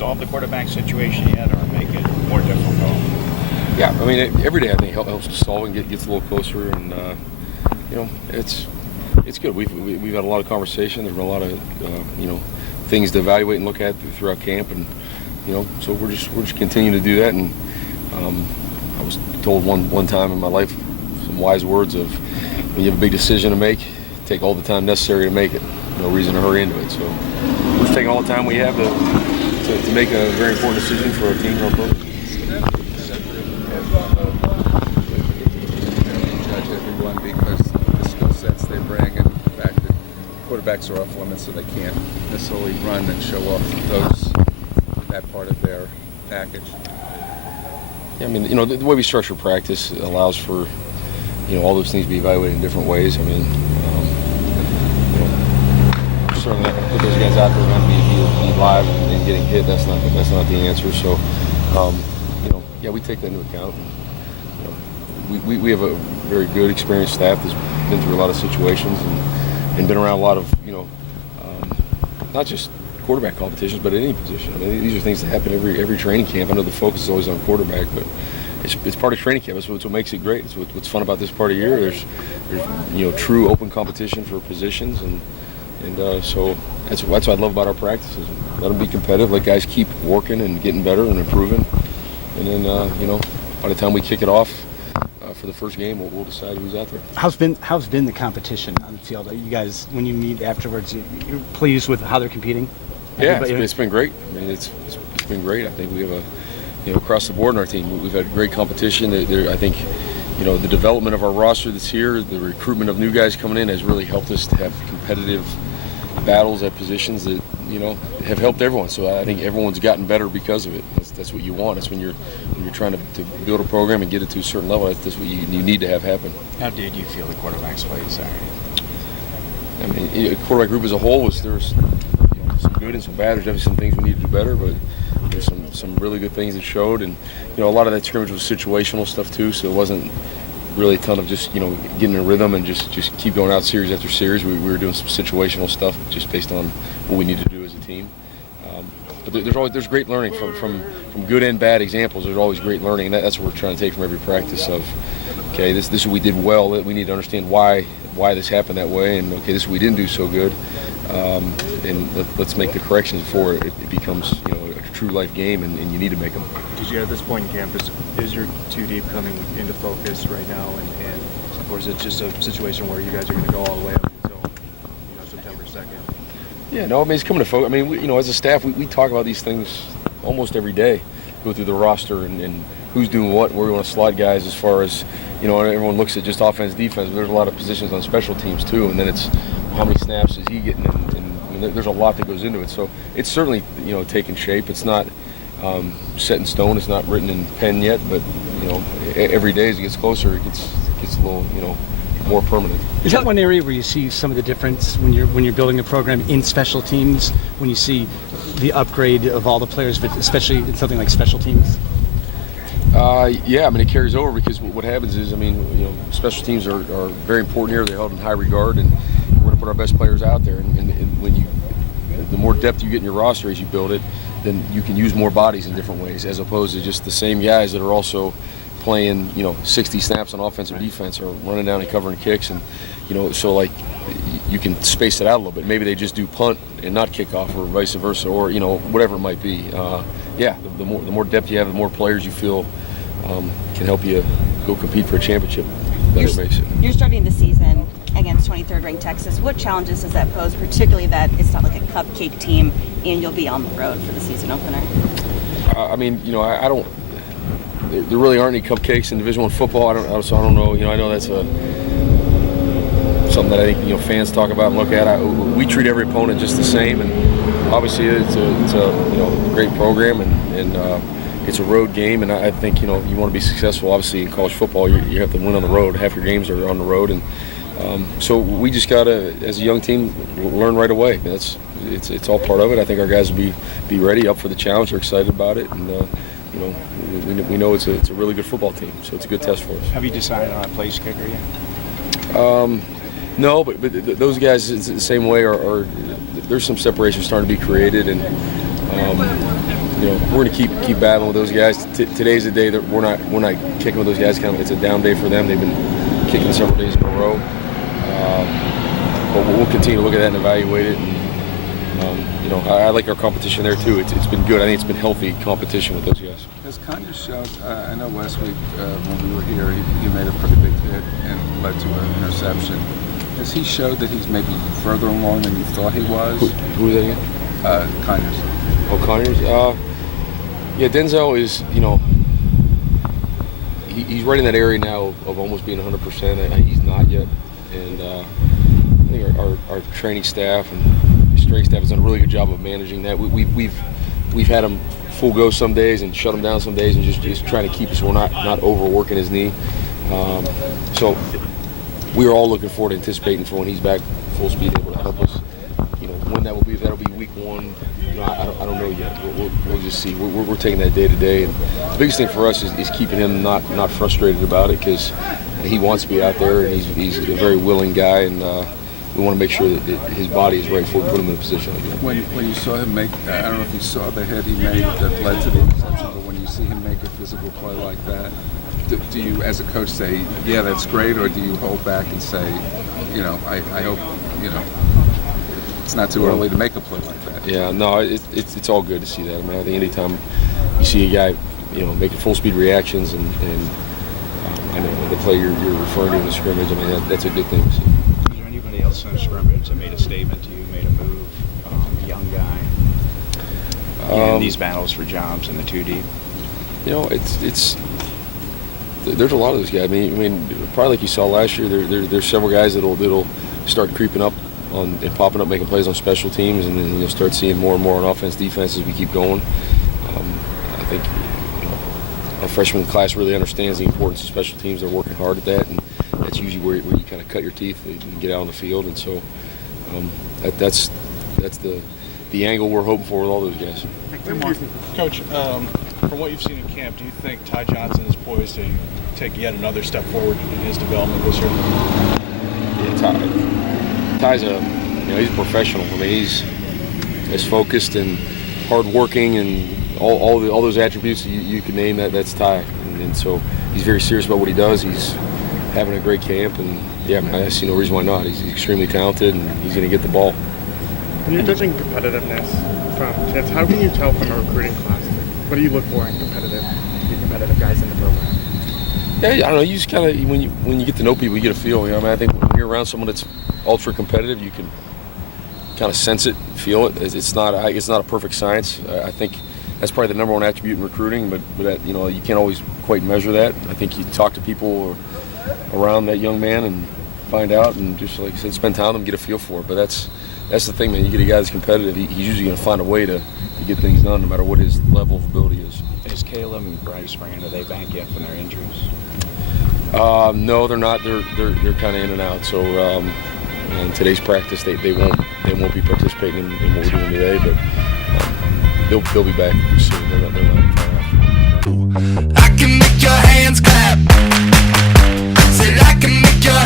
solve the quarterback situation yet, or make it more difficult? Yeah, I mean, every day I think helps to solve and gets a little closer, and it's good. We've had a lot of conversation. There's been a lot of things to evaluate and look at throughout camp, and so we're just continuing to do that. And I was told one time in my life some wise words of, when you have a big decision to make, take all the time necessary to make it. No reason to hurry into it. So we're just taking all the time we have to make a very important decision for our team and our program. Judge everyone because the skill sets they bring, and the fact that quarterbacks are off limits, so they can't necessarily run and show off that part of their package. Yeah, I mean, the way we structure practice allows for all those things to be evaluated in different ways. I mean, certainly not going to put those guys out there going to be live and getting hit. That's not the answer. So, yeah, we take that into account. And, we have a very good, experienced staff that's been through a lot of situations and been around a lot of not just quarterback competitions, but at any position. I mean, these are things that happen every training camp. I know the focus is always on quarterback, but it's part of training camp. It's what makes it great. It's what's fun about this part of the year. There's true open competition for positions, and so that's what I love about our practices. Let them be competitive. Let guys keep working and getting better and improving. And then by the time we kick it off for the first game, we'll decide who's out there. How's been the competition on the field? You guys, when you meet afterwards, you're pleased with how they're competing? Yeah, it's been great. I mean, it's been great. I think we have across the board in our team, we've had great competition. I think, the development of our roster that's here, the recruitment of new guys coming in has really helped us to have competitive battles at positions that, have helped everyone. So I think everyone's gotten better because of it. That's what you want. It's when you're trying to build a program and get it to a certain level. That's what you need to have happen. How did you feel the quarterbacks played Saturday? I mean, the quarterback group as a whole there was some good and some bad. There's definitely some things we need to do better, but there's some really good things that showed. And a lot of that scrimmage was situational stuff too, so it wasn't really a ton of just getting a rhythm and just keep going out series after series. We were doing some situational stuff just based on what we need to do as a team. But there's great learning from good and bad examples. There's always great learning, and that's what we're trying to take from every practice. Of okay, this is what we did well. We need to understand why this happened that way, and okay, this is what we didn't do so good. And let's make the corrections before it becomes a true life game, and you need to make them. Did you at this point in camp, is your 2 deep coming into focus right now, or is it just a situation where you guys are going to go all the way up until September 2nd? Yeah, no, I mean, it's coming to focus. I mean, as a staff, we talk about these things almost every day. Go through the roster and who's doing what, where we want to slide guys as far as, everyone looks at just offense, defense, but there's a lot of positions on special teams too, and then it's how many snaps is he getting, and there's a lot that goes into it. So it's certainly, taking shape. It's not set in stone. It's not written in pen yet, but, every day as it gets closer, it gets a little, more permanent. Is that one area where you see some of the difference when you're building a program in special teams, when you see the upgrade of all the players, but especially in something like special teams? Yeah, I mean, it carries over because what happens is, special teams are very important here. They're held in high regard, and we're going to put our best players out there. And when the more depth you get in your roster as you build it, then you can use more bodies in different ways, as opposed to just the same guys that are also playing 60 snaps on offense or defense, or running down and covering kicks, and so like you can space it out a little bit. Maybe they just do punt and not kickoff, or vice versa, or whatever it might be. The more depth you have, the more players you feel can help you go compete for a championship. You're starting the season against 23rd ranked Texas. What challenges does that pose, particularly that it's not like a cupcake team and you'll be on the road for the season opener? I don't. There really aren't any cupcakes in Division I football. I don't know. I know that's something that I think fans talk about and look at. We treat every opponent just the same, and obviously it's a great program, and it's a road game. And I think you want to be successful. Obviously in college football, you have to win on the road. Half your games are on the road, and so we just gotta, as a young team, learn right away. It's all part of it. I think our guys will be ready, up for the challenge. They're excited about it, and. We know it's a really good football team, so it's a good test for us. Have you decided on a place kicker yet? No, but those guys, it's the same way. There's some separation starting to be created, and we're going to keep battling with those guys. Today's the day that we're not kicking with those guys. It's a down day for them. They've been kicking several days in a row. But we'll continue to look at that and evaluate it. And, I like our competition there too. It's been good. I think it's been healthy competition with those guys. Has Conyers showed? I know last week when we were here, he made a pretty big hit and led to an interception. Has he showed that he's maybe further along than you thought he was? Who was that again? Conyers. Oh, Conyers. Yeah, Denzel is. He's right in that area now of almost being 100%. He's not yet, and I think our training staff and strength staff has done a really good job of managing that. We've had him full go some days and shut him down some days, and just trying to keep us so we're not overworking his knee. So we're all looking forward to anticipating for when he's back full speed, able to help us. When that will be, if that'll be week 1. I don't know yet. We'll just see. We're taking that day to day, and the biggest thing for us is keeping him not frustrated about it, because he wants to be out there, and he's a very willing guy, and we want to make sure that his body is right before we put him in a position like that. When you saw him make, I don't know if you saw the hit he made that led to the interception, but when you see him make a physical play like that, do you, as a coach, say, yeah, that's great, or do you hold back and say, I hope, it's not too early to make a play like that? Yeah, no, it's all good to see that. I mean, I think anytime you see a guy, making full speed reactions, and I know the play you're referring to in the scrimmage, I mean, that's a good thing to see. Is there anybody else in the scrimmage that made a statement to you, made a move, a young guy, in these battles for jobs in the 2 deep? There's a lot of those guys. I mean, probably like you saw last year, there's several guys that'll start creeping up and popping up, making plays on special teams, and then you'll start seeing more and more on offense, defense as we keep going. I think our freshman class really understands the importance of special teams. They're working hard at that, and that's usually where you kind of cut your teeth and get out on the field. And so that's the angle we're hoping for with all those guys. Coach, from what you've seen in camp, do you think Ty Johnson is poised to take yet another step forward in his development this year? Yeah, Ty's he's a professional. I mean, he's as focused and hardworking and all those attributes you can name. That's Ty, and so he's very serious about what he does. He's having a great camp, and I see no reason why not. He's extremely talented, and he's going to get the ball. When you're judging competitiveness from kids, how can you tell from a recruiting class? What do you look for in competitive guys in the program? Yeah, I don't know. You just kind of when you get to know people, you get a feel. I think when you're around someone that's ultra competitive, you can kind of sense it, feel it. It's not a perfect science. I think that's probably the number one attribute in recruiting, but you can't always quite measure that. I think you talk to people around that young man and find out, and just like I said, spend time with them, get a feel for it. But that's the thing, man. You get a guy that's competitive, he's usually going to find a way to get things done, no matter what his level of ability is. Is Caleb and Bryce Brand, are they back yet from their injuries? No, they're not. They're kind of in and out. So in today's practice, they won't be participating in what we're doing today, but they'll be back soon. They're not far off. I can make your hands clap.